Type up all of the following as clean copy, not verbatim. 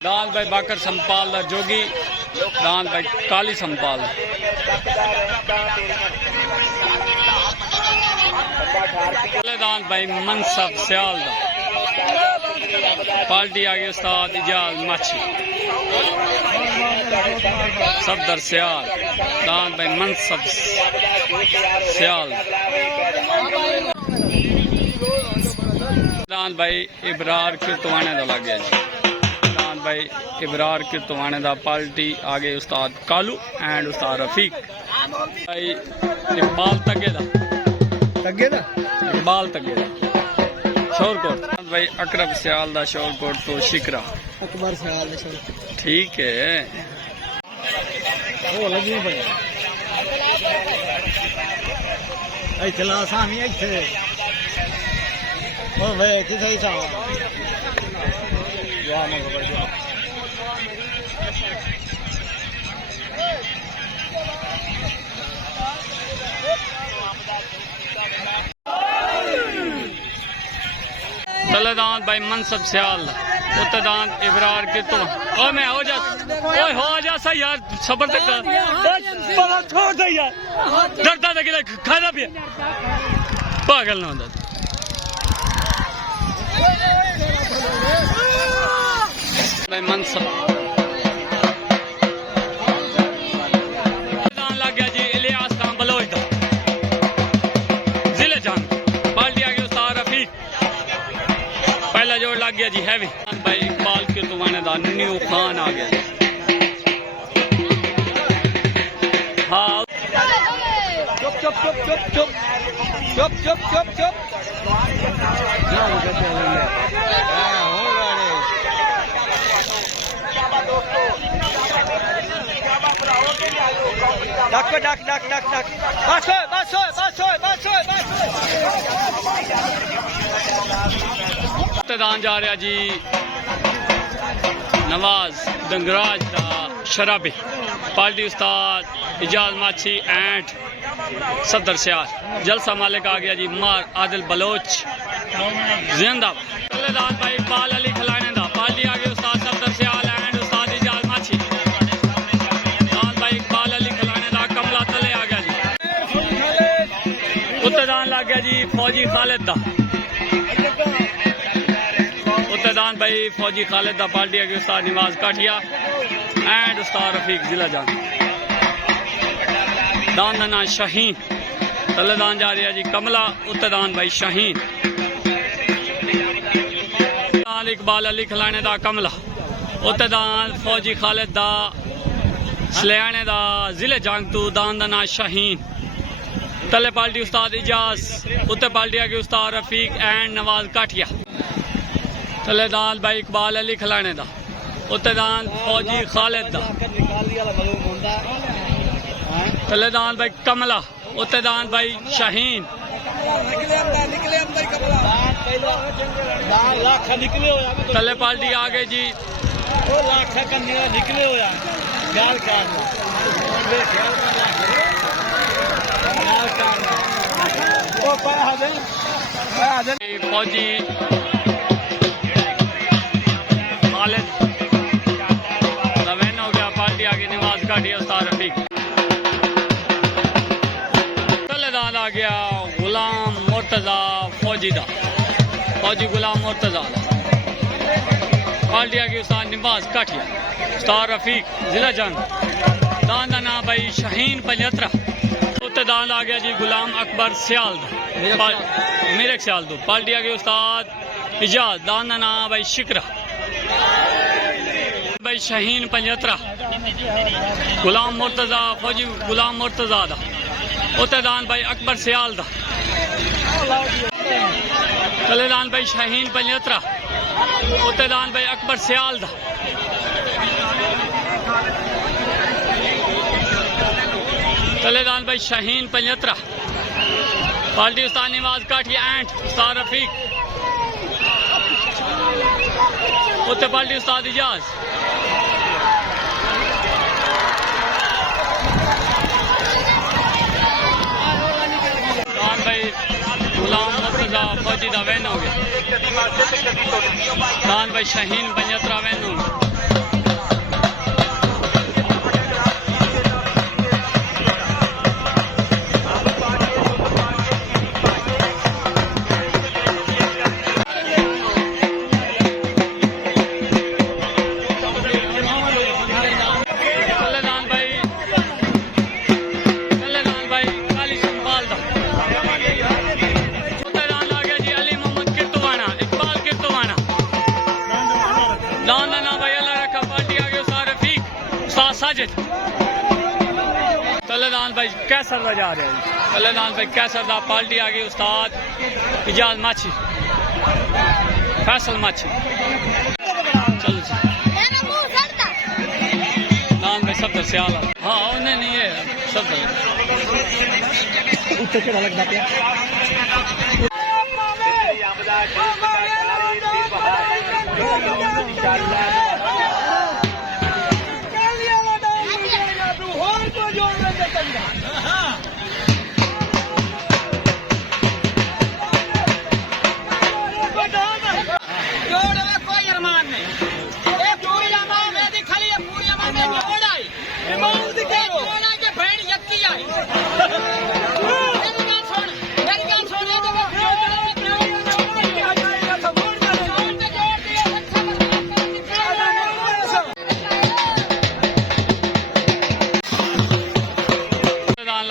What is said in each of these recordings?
दान भाई बाकर संपाल दा जोगी, दान भाई काली संपाल। दान भाई मनसब सियाल दा, पार्टी आगे उस्ताद इजाज माछी, सफदर सियाल, दान भाई मनसब सियाल। दान भाई इबरार किरतवाने दा लग गया जी, दान भाई इबरार किरतवाने दा पार्टी आगे उस्ताद कालू एंड उस्ताद रफीक भाई इकबाल तगे दा इकबाल तगे दा शोरकोट। भाई अकरब सियाल दा शोरकोट तो शिकरा अकबर सियाल दा शोरकोट। ठीक है ओ लगी भाई आई चला सामी इथे ओ वे किथे ही सा वाह ना खबर तलेदान भाई मनसब सियाल, उत्तदान इबरार के तो ओ मैं हो जा ओए हो जा सा यार सबर तक बड़ा छोड़ दे यार डरता था कि खाना पिया पागल ना होता भाई मनसब लग गया जी इलियास खान बलोच दा जिले जान पार्टी आ गई उस्ताद रफीक, पहला जोड़ लग गया जी हैवी। भाई इकबाल के तुमाने दा न्यू खान आ गया। हाँ चुप चुप चुप चुप चुप चुप चुप चुप चुप duck duck duck duck duck बस बस बस बस दान जा रहा जी नवाज दंगराज दा शराबी, पार्टी उस्ताद इजाज माछी एंड सफदर सियाल। जलसा मालिक आ गया जी मार आदिल बलोच जिंदाबाद। दान भाई इकबाल अली खिलाने दा, पार्टी आ गई उस्ताद सफदर सियाल एंड उस्ताद इजाज माछी। दान भाई इकबाल अली खिलाने दा कमला तले आ गया जी, उत्तदान लग गया जी फौजी खालिद दा, उत्तदान भाई फौजी खालिद दा, पार्टी आगे उस्ताद निवाज काठिया एंड उस्ताद रफीक जिला जान। दान दा नाम शाहीन, तलेदान जा रहा जी कमला, उत्तदान भाई शाहीन। दान इकबाल अली खिलाने दा कमला, उत्तदान फौजी खालिद दा सलियाने दा जिले जांग तू, दान दा नाम शाहीन। तले पार्टी उस्ताद इजाज, उत्तर पार्टी आगे उस्ताद रफीक एंड नवाज काठिया। तलेदान भाई इकबाल अली खिलाने दा, उत्तदान फौजी खालिद दा, तलेदान भाई कमला, उत्तदान भाई शाहीन। तले पार्टी आ गए जी फौजी खालिद रवैन हो गया, पार्टी आगे निवाज काठिया उस्ताद रफीक। तलेदान आ गया गुलाम मुर्तजा फौजी दा, फौजी गुलाम मुर्तजा, पार्टी आगे उस्ताद निवाज काठिया उस्ताद रफीक जिला जंग। दान दा नाम भाई शाहीन पंजत्रा। उत्तदान आ गया जी गुलाम अकबर सियाल मेरे सियाल दो, पार्टी आगे उस्ताद इजाज। दान दा नाम भाई शिकरा भाई शाहीन पंजत्रा, गुलाम मुर्तजा फौजी गुलाम मुर्तजा दा, उत्तदान भाई अकबर सियाल दा, तलेदान भाई शाहीन पंजत्रा, उत्तदान भाई अकबर सियाल दा। तलेदान भाई Shaheen पंजत्रा, party Ustad निवाज Kathiya and Ustad Rafiq, Uttar party उस्ताद इजाज। दान भाई गुलाम मुर्तजा फौजी दा वैन हो गया, दान भाई शाहीन पंजत्रा वैन हो गया। साजिद। तलेदान भाई कैसर बजा रहे हैं। तलेदान भाई कैसर दा पार्टी आ गई उस्ताद इजाज माछी फैसल माछी। चलो जी दान भाई सब सियाल हाँ उन्हें नहीं है सब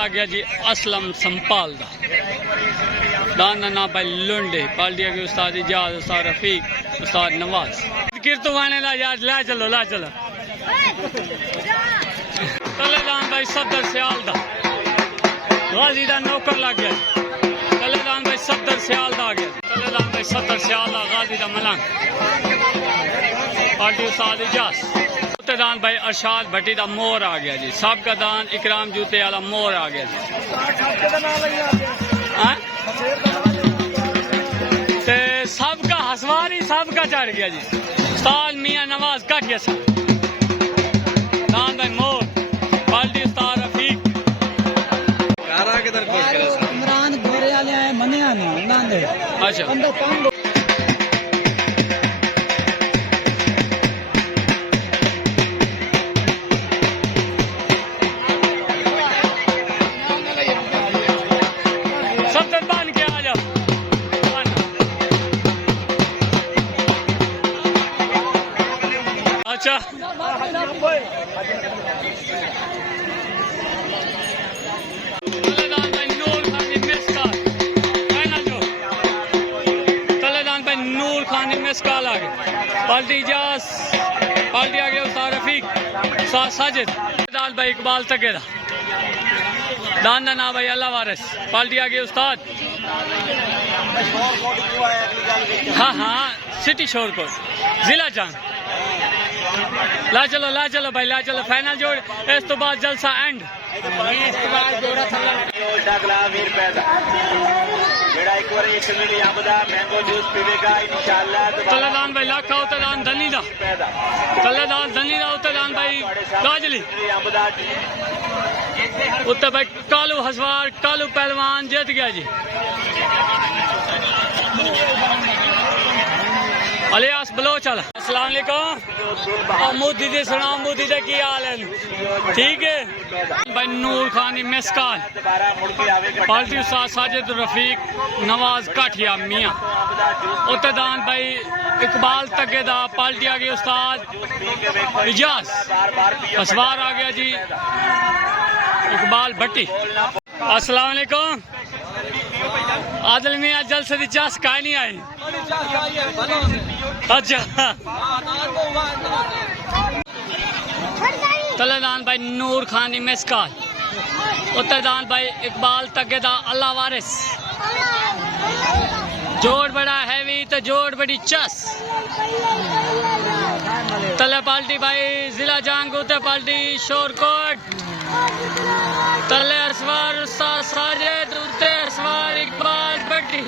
गया जी असलम संपाल दा दान ना भाई लुंडे पार्टी के उस्ताद इजाज उस्ताद रफीक उस्ताद नवाज कीर्तु वाने ला यार ला चलो तलेदान भाई सदर सियाल दा गाजी दा नौकर लग गया। तलेदान भाई सदर सियाल दा आ गया। तलेदान भाई सदर सियाल दा गाजी दा मलंग पार्टी उस्ताद इजाज। दान भाई अरशाद भट्टी दा मोर आ गया जी। सबका दान इकराम जूते वाला मोर आ गया जी। सबका हसवारी सबका चढ़ गया जी। उस्ताद मियां नवाज काटिया साहब दान भाई मोर पार्टी उस्ताद रफीक इमरान गोरे वाले मनिया नहीं अच्छा अच्छा तलेदान भाई नूर खान मिसकाल आ गए। पार्टी इजाज पार्टी आ गया उस्ताद रफीक उस्ताद साजिद दान भाई इकबाल तकेदा दान ना भाई अल्लाह वारिस पार्टी आ गई उस्ताद हाँ सिटी शोरकोट जिला जान ला चलो भाई ला चलो फाइनल जोड़ इस तो बाद जलसा एंड तलेदान भाई लाखा उतदान धनी दा तलेदान धनी दा उतदान भाई गाजली उत्तर भाई कालू हसवार कालू पहलवान जीत गया जी। अलियास बलोच वाला अस्सलाम वालेकुम मोदी दे सुना मोदी दे की हाल है ठीक है भाई नूर खान मिसकाल पार्टी उस्ताद साजिद रफीक नवाज काठिया मियां उतदान भाई इकबाल तकेदा पार्टी आ गई उस्ताद इजाज असवार आ गया जी इकबाल भट्टी। अस्सलाम वालेकुम आदिल मियां जलसे दी चास का नहीं आई अच्छा तलेदान भाई नूर खान मिसकाल उत्तरदान भाई इकबाल तकेदा अल्लाह वारिस जोड़ बड़ा हैवी तो जोड़ बड़ी चस तले पाल्टी भाई जिला जांग उतर पाल्टी शोरकोट तले असवार उस्ताद साजिद उते असवार इकबाल भट्टी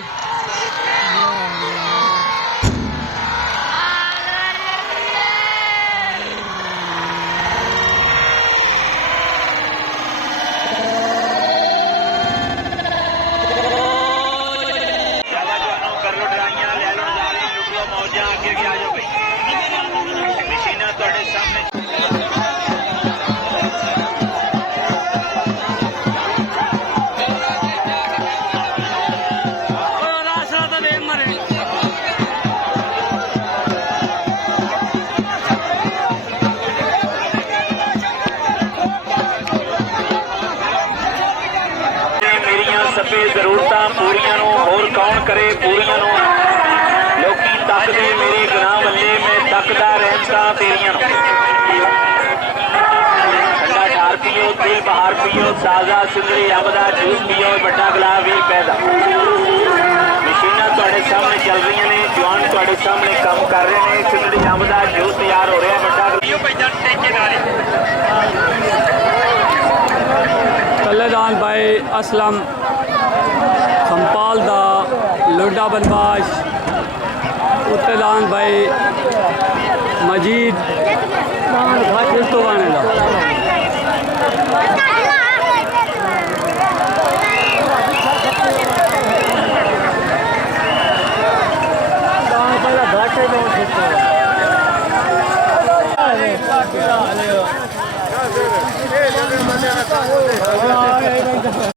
जरूरतां पूरियां होर कौन करे पूरियां लोकी तकदे मेरे गुनाह वल्ले मैं तकदा रहंदा तेरियां दिल बहार पियो ताज़ा सिंदरी अंब का जूस पियो बड़ा गुलाब भी पैदा मशीनां तुहाडे सामने चल रही ने जवान तुहाडे सामने काम कर रहे हैं सिंदरी अंब का जूस तैयार हो रहा है बड़ा कलेदान भाई असलम खंपाल दा लोडा बनबाश उत्तेदान भाई मजीद तो आने दा घाटे